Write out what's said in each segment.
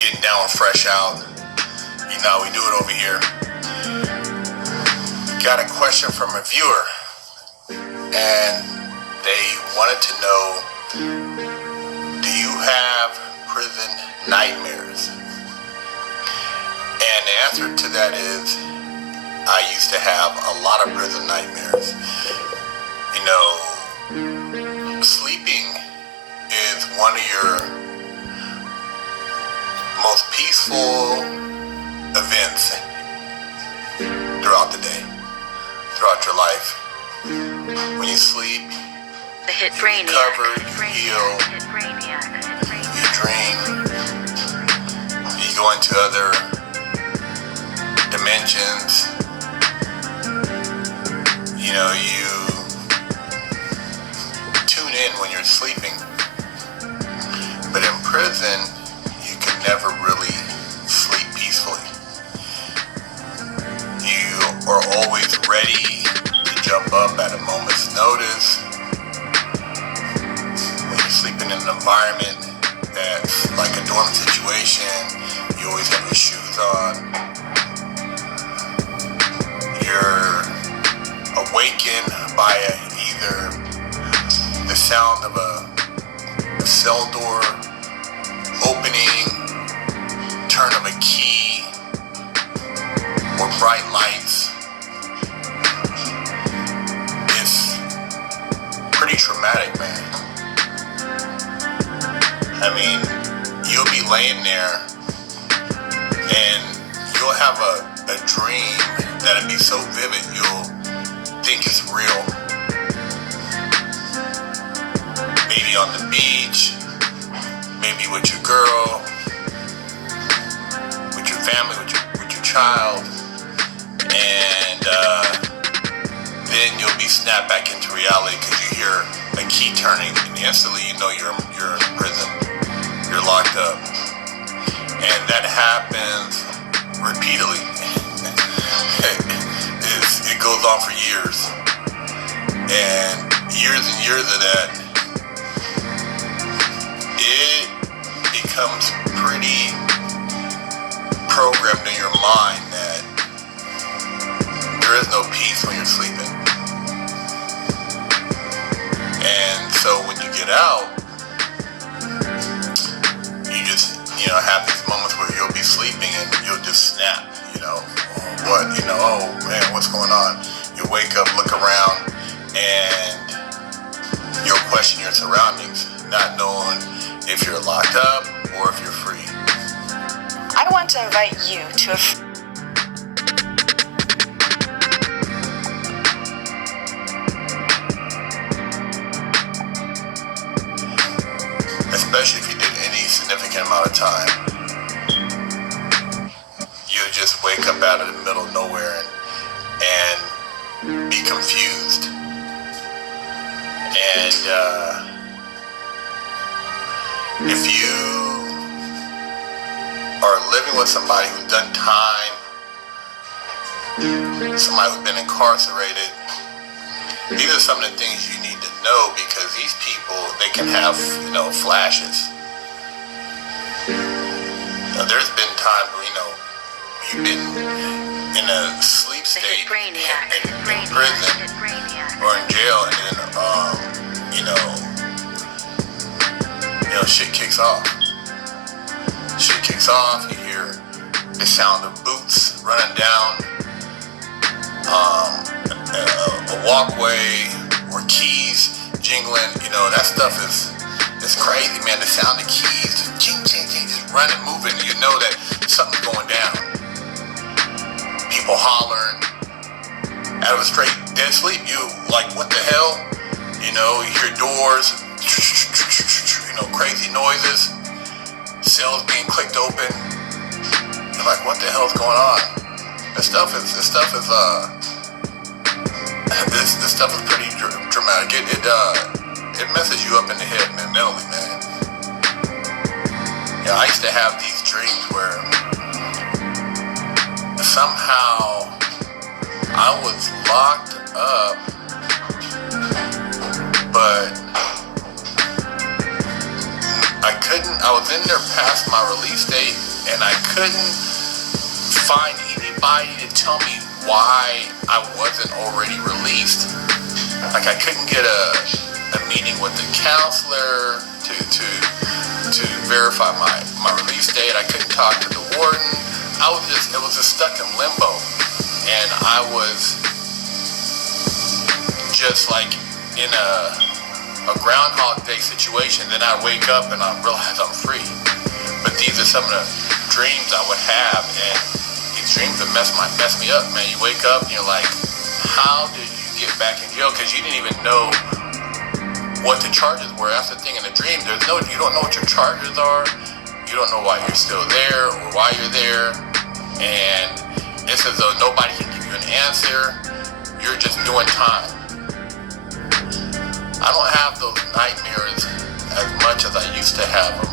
Getting down fresh out. You know, we do it over here. Got a question from a viewer, and they wanted to know, do you have prison nightmares? And the answer to that is, I used to have a lot of prison nightmares. You know, sleeping is one of your most peaceful events throughout the day, throughout your life. When you sleep, you recover, you heal, you dream, you go into other dimensions. You know, you tune in when you're sleeping. But in prison, you can never really sleep peacefully. You are always ready to jump up at a moment's notice. When you're sleeping in an environment that's like a dorm situation, you always have your shoes on. You're awakened by either the sound of a cell door opening, turn of a key, or bright lights. It's pretty traumatic, man. I mean, you'll be laying there and you'll have a dream that'll be so vivid you'll think it's real. Maybe on the beach, maybe with your girl, with your family, with your child, and then you'll be snapped back into reality because you hear a key turning, and instantly you know you're in prison, you're locked up, and that happens repeatedly. It goes on for years, and years of that. It becomes pretty programmed in your mind that there is no peace when you're sleeping. And so when you get out, you just, have these moments where you'll be sleeping and you'll just snap, oh man, what's going on? You wake up, look around, and you'll question your surroundings, not knowing if you're locked up or if you're free. I want to invite you to especially if you did any significant amount of time. You just wake up out of the middle of nowhere and be confused. And if you are living with somebody who's done time, somebody who's been incarcerated, these are some of the things you need to know, because these people, they can have, flashes. There's been times where, you've been in a sleep state in prison or in jail, and then, shit kicks off. Shit kicks off, you hear the sound of boots running down a walkway, or keys jingling, that stuff is crazy, man. The sound of keys, just ching, ching, ching, just running, moving. You know that something's going down. People hollering out of a straight dead sleep. You like, what the hell? You hear doors, crazy noises, cells being clicked open. You're like, what the hell's going on? This stuff is pretty dramatic. It messes you up in the head, man, mentally, man. I used to have these dreams where somehow I was locked up, but I was in there past my release date, and I couldn't find anybody to tell me why I wasn't already released. Like, I couldn't get a meeting with the counselor to verify my release date. I couldn't talk to the warden. It was just stuck in limbo. And I was just like in a Groundhog Day situation. Then I wake up and I realize I'm free. But these are some of the dreams I would have, and these dreams would mess me up, man. You wake up and you're like, how did you get back in jail? Because you didn't even know what the charges were. That's the thing in a dream. You don't know what your charges are. You don't know why you're still there or why you're there. And it's as though nobody can give you an answer. You're just doing time. I don't have those nightmares as much as I used to have them.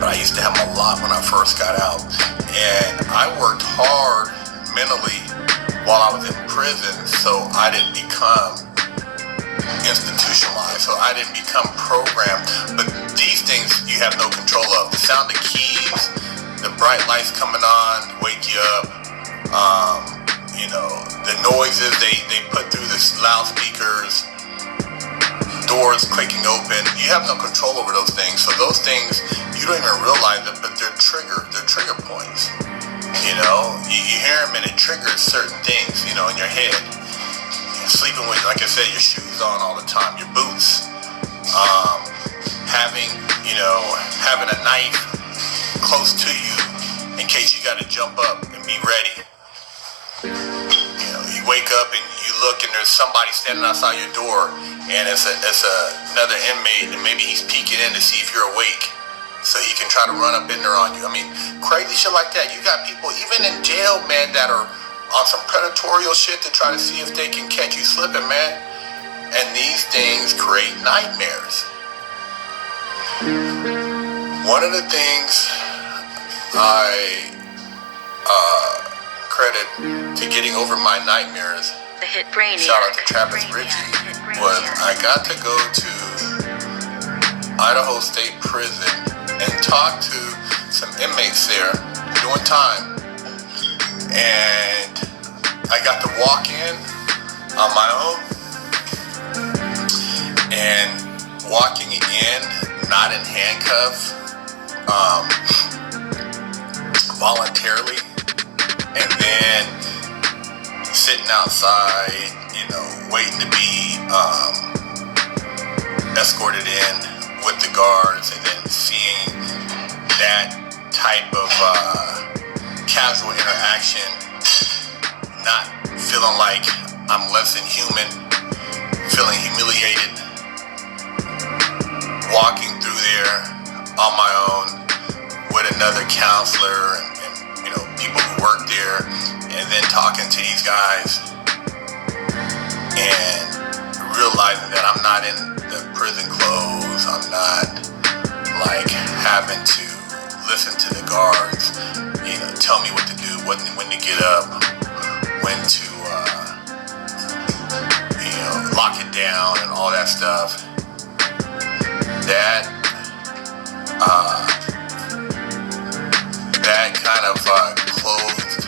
But I used to have them a lot when I first got out. And I worked hard mentally while I was in prison, so I didn't become institutionalized, so I didn't become programmed. But these things you have no control of. The sound of keys, the bright lights coming on, wake you up. The noises they put through the loudspeakers, doors clicking open. You have no control over those things. So those things, you don't even realize it, but they're trigger points. You hear them and it triggers certain things, in your head. You're sleeping with, like I said, your shoes on all the time, your boots. Having a knife close to you in case you got to jump up and be ready. You wake up and you look and there's somebody standing outside your door, and it's another inmate, and maybe he's peeking in to see if you're awake, so he can try to run up in there on you. I mean, crazy shit like that. You got people even in jail, man, that are on some predatorial shit to try to see if they can catch you slipping, man. And these things create nightmares. One of the things I credit to getting over my nightmares, shout out to Travis Ritchie, was I got to go to Idaho State Prison and talk to some inmates there doing time. And I got to walk in on my own, and walking in, not in handcuffs, voluntarily, and then sitting outside, waiting to be escorted in with the guards, and then seeing that type of casual interaction, not feeling like I'm less than human, feeling humiliated, walking through there on my own with another counselor and people who work there, and then talking to these guys and realizing that I'm not in the prison clothes. I'm not like having to listen to the guards, tell me what to do, when to get up, when to lock it down and all that stuff. That kind of closed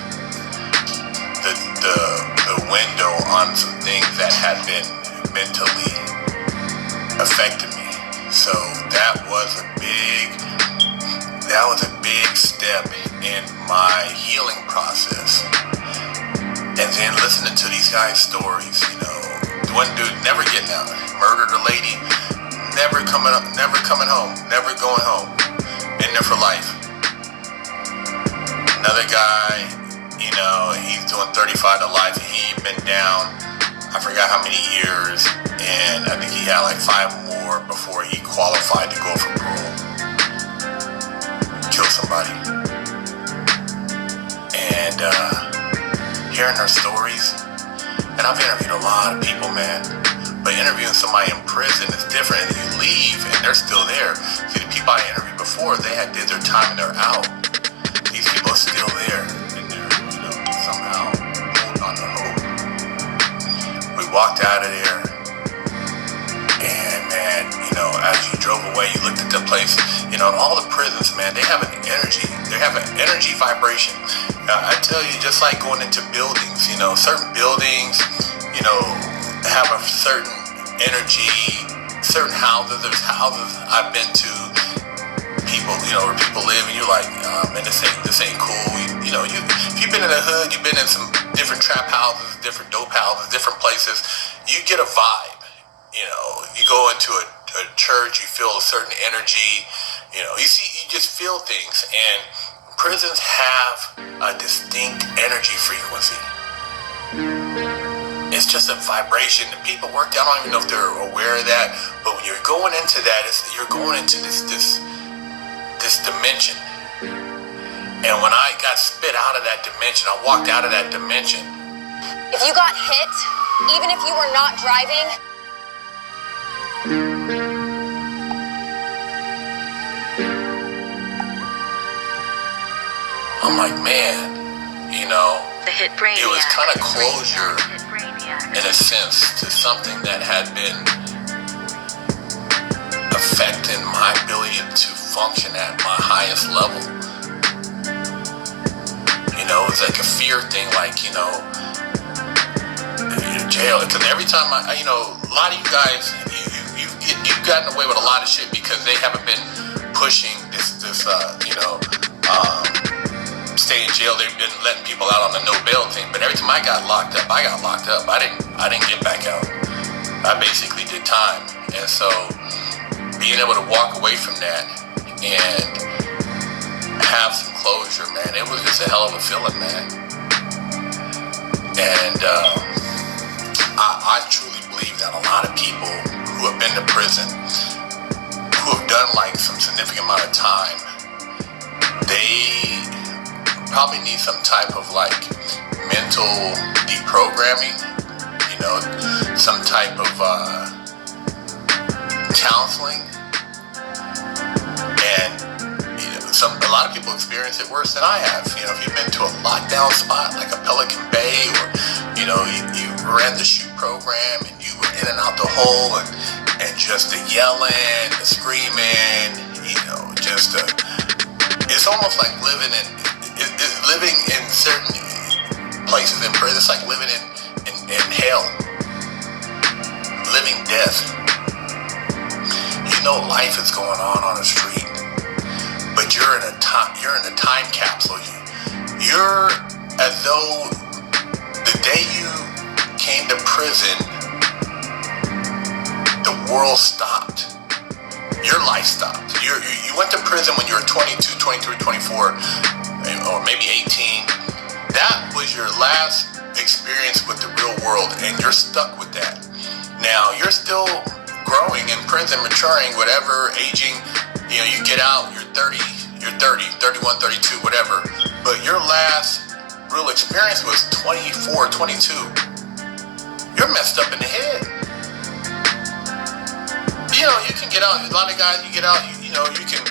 the window on some things that had been mentally affecting me. So that was a big step in my healing process. And then listening to these guys' stories, one dude never getting out, murdered a lady, never coming home, never going home, in there for life. Another guy, he's doing 35 to life, and he'd been down, I forgot how many years, and I think he had like 5 more before he qualified to go for parole. Kill somebody. And hearing their stories, and I've interviewed a lot of people, man, but interviewing somebody in prison is different, and you leave and they're still there. See, the people I interviewed before, they had did their time and they're out. These people are still there, and they're, somehow holding on to hope. We walked out of there, and man, as you drove away, you looked at the place, all the prisons, man, they have an energy They have an energy vibration. I tell you, just like going into buildings, certain buildings, have a certain energy, certain houses. There's houses I've been to, people, where people live, and you're like, man, this ain't cool. If you've been in the hood, you've been in some different trap houses, different dope houses, different places, you get a vibe. You go into a church, you feel a certain energy. You just feel things, and prisons have a distinct energy frequency. It's just a vibration. The people work down, I don't even know if they're aware of that, but when you're going into that, you're going into this dimension. And when I got spit out of that dimension, I walked out of that dimension. If you got hit, even if you were not driving, I'm like, man, the hit brainiac. it was kind of closure in a sense to something that had been affecting my ability to function at my highest level. It's like a fear thing, like, jail. Because every time a lot of you guys, you've gotten away with a lot of shit because they haven't been pushing this stay in jail. They've been letting people out on the no bail thing. But every time I got locked up. I didn't get back out. I basically did time. And so being able to walk away from that and have some closure, man, it was just a hell of a feeling, man. And I truly believe that a lot of people who have been to prison, who have done like some significant amount of time, they probably need some type of like mental deprogramming, some type of counseling. And a lot of people experience it worse than I have. If you've been to a lockdown spot like a Pelican Bay, or you ran the shoot program and you were in and out the hole, and just the yelling, the screaming, it's almost like living in certain places in prison. It's like living in hell, living death. Life is going on the street, but you're in a time capsule. You're as though the day you came to prison, the world stopped. Your life stopped. You went to prison when you were 22, 23, 24, or maybe 18. That was your last experience with the real world, and you're stuck with that. Now, you're still growing in prison, maturing, whatever, aging. You get out, you're 30, 31, 32, whatever. But your last real experience was 24, 22. You're messed up in the head. You can get out. A lot of guys, you get out, you can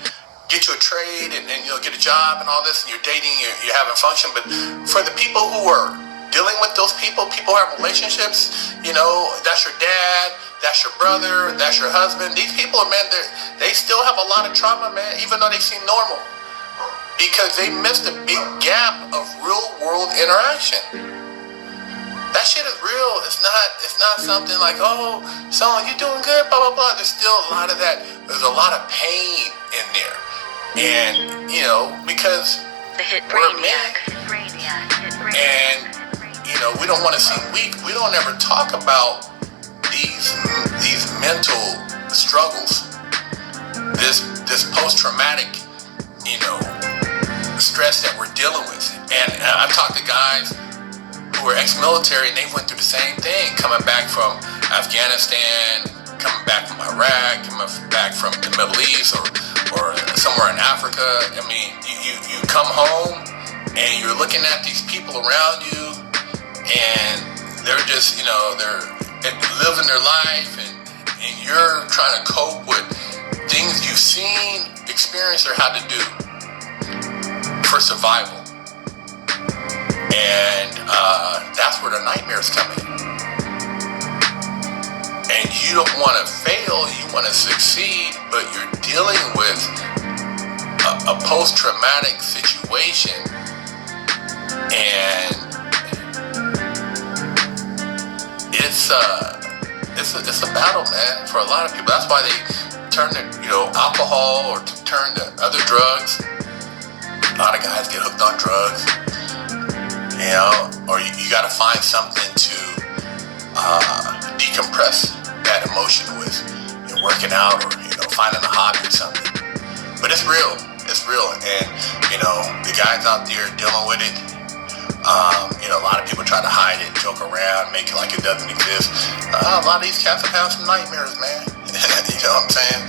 get you a trade and get a job and all this, and you're dating, you're having function. But for the people who are dealing with those people who have relationships, that's your dad, that's your brother, that's your husband. These people, man, they still have a lot of trauma, man, even though they seem normal. Because they missed a big gap of real world interaction. That shit is real. It's not something like, oh, so you doing good, blah, blah, blah. There's still a lot of that. There's a lot of pain in there. And, because we're men. And, we don't want to seem weak. We don't ever talk about these mental struggles, this post-traumatic, stress that we're dealing with. And I've talked to guys who are ex-military, and they went through the same thing, coming back from Afghanistan, coming back from Iraq, coming back from the Middle East, or somewhere in Africa. I mean, you come home and you're looking at these people around you, and they're just, they're living their life, and you're trying to cope with things you've seen, experienced, or had to do for survival. And that's where the nightmares come in. And you don't want to fail, you want to succeed, but you're dealing with a post-traumatic situation situation, and it's a battle, man, for a lot of people. That's why they turn to alcohol or turn to other drugs. A lot of guys get hooked on drugs, or you got to find something to decompress that emotion with, working out or finding a hobby or something. But it's real, and the guys out there dealing with it. A lot of people try to hide it, joke around, make it like it doesn't exist. A lot of these cats have had some nightmares, man. You know what I'm saying?